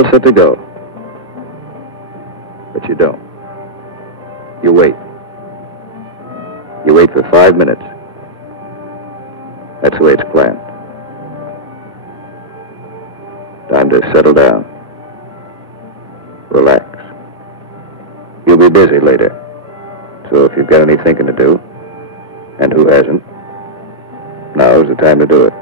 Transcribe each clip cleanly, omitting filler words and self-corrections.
all set to go. But you don't. You wait. You wait for 5 minutes. That's the way it's planned. Time to settle down. Relax. You'll be busy later. So if you've got any thinking to do, and who hasn't, now's the time to do it.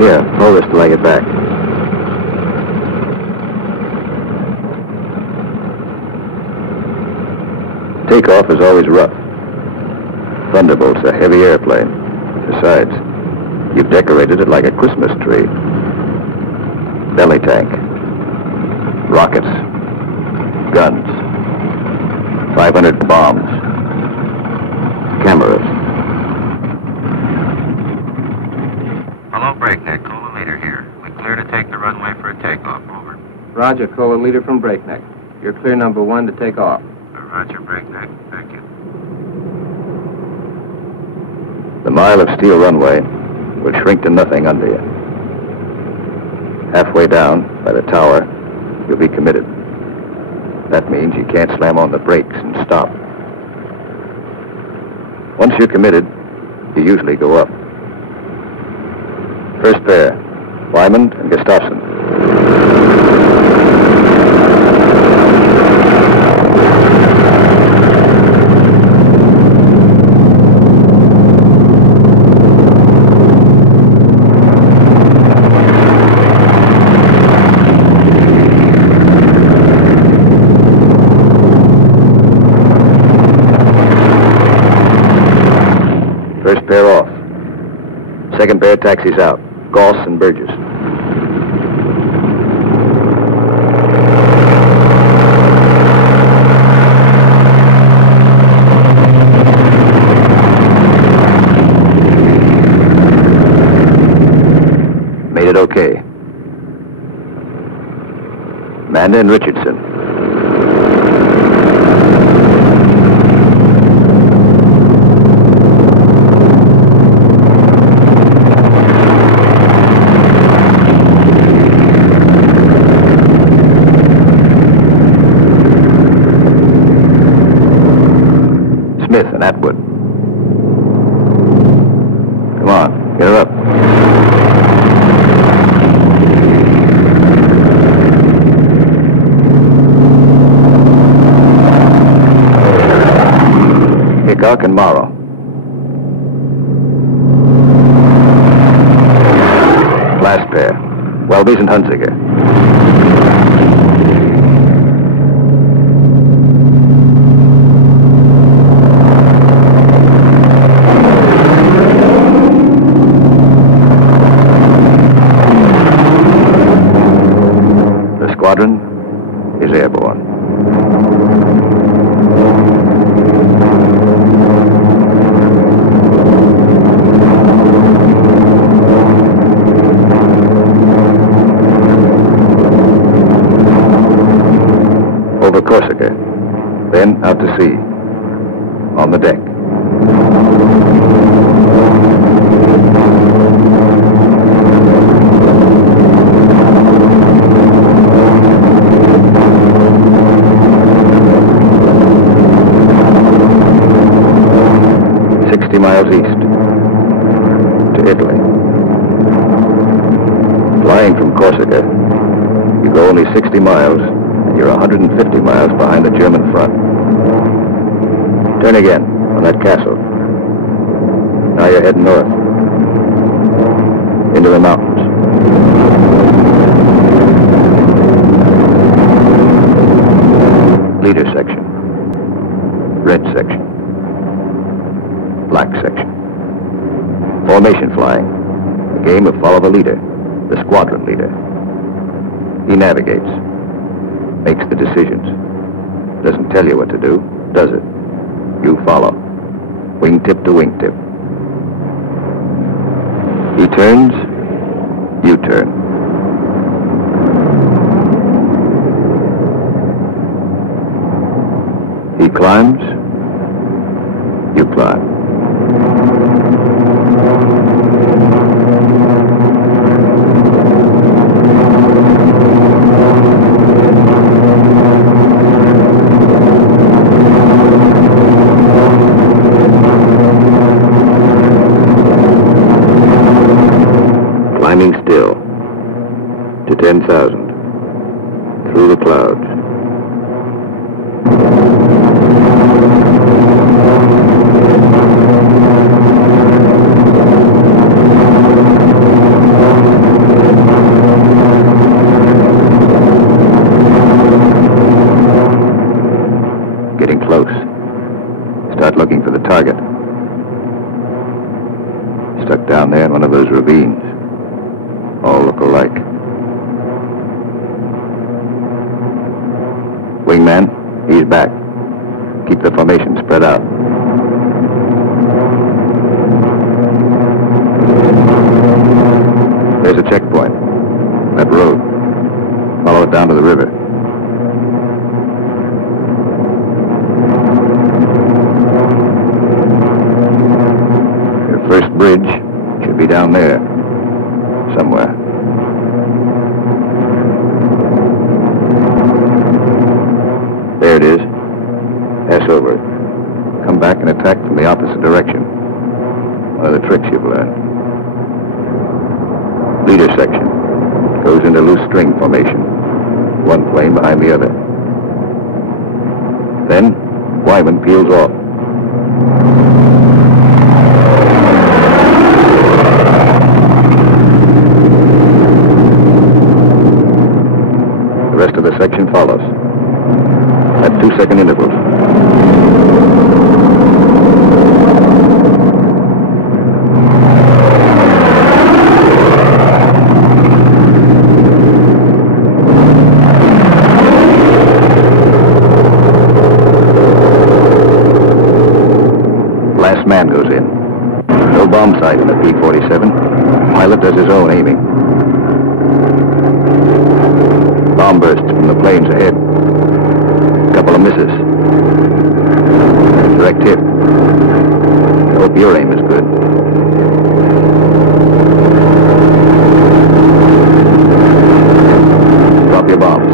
Here, hold this till I get back. Takeoff is always rough. Thunderbolt's a heavy airplane. Besides, you've decorated it like a Christmas tree. Belly tank. Rockets. Guns. 500 bombs. Cameras. Hello, Breakneck. Cola Leader here. We're clear to take the runway for a takeoff. Over. Roger, Cola Leader from Breakneck. You're clear number 1 to take off. Roger, Breakneck. Thank you. The mile of steel runway will shrink to nothing under you. Halfway down, by the tower, you'll be committed. That means you can't slam on the brakes and stop. Once you're committed, you usually go up. First pair, Wyman and Gustafson. First pair off. Second pair taxis out. Goss and Burgess. Made it okay. Manda and Richardson. Smith and Atwood. Come on, get her up. Hickok and Morrow. Last pair, Welby's and Hunziker. Squadron is airborne. Over Corsica, then out to sea, on the deck. Miles east to Italy. Flying from Corsica, you go only 60 miles and you're 150 miles behind the German front. Turn again on that castle. Now you're heading north into the mountains. Leader section, red section, black section. Formation flying, a game of follow the leader. The squadron leader. He navigates, makes the decisions. Doesn't tell you what to do, does it? You follow. Wingtip to wingtip. He turns, you turn. He climbs, you climb. Climbing still to 10,000 through the clouds. Getting close. Start looking for the target. Stuck down there in one of those ravines. All look alike. Wingman, he's back. Keep the formation spread out. There's a checkpoint. That road. Follow it down to the river. Your first bridge should be down there. Somewhere. There it is. Pass over it. Come back and attack from the opposite direction. One of the tricks you've learned. Leader section. Goes into loose string formation. One plane behind the other. Then, Wyman peels off. The rest of the section follows. At 2-second intervals. Last man goes in. No bomb sight in the P-47. Pilot does his own aiming. Bomb bursts from the planes ahead. Couple of misses. Direct hit. Hope your aim is good. Drop your bombs.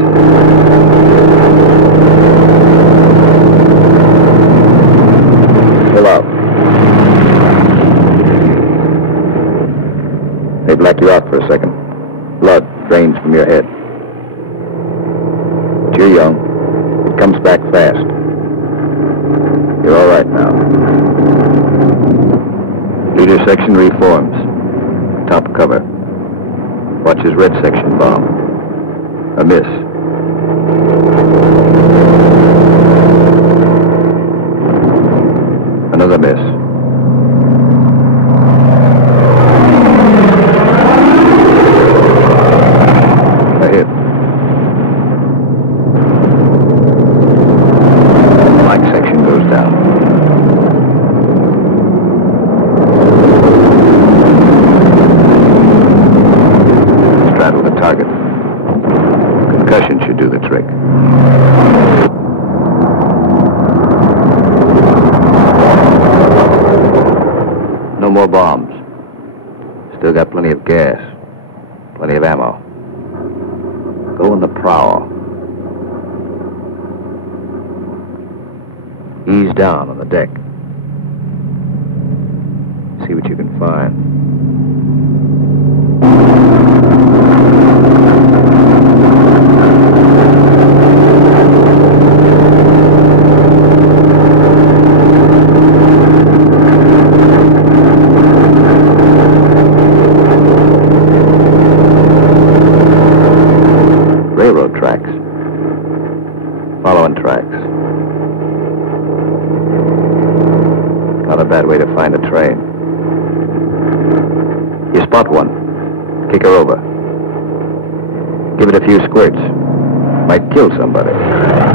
Fill out. They black you out for a second. Blood drains from your head. But you're young. It comes back fast. You're all right now. Leader section reforms. Top cover. Watch his red section bomb. A miss. Another miss. A hit. Black section goes down. Straddle the target. Concussion should do the trick. No more bombs. Still got plenty of gas. Plenty of ammo. Go in the prowl. Ease down on the deck. See what you can find. Railroad tracks. Following tracks. Not a bad way to find a train. You spot one. Kick her over. Give it a few squirts. Might kill somebody.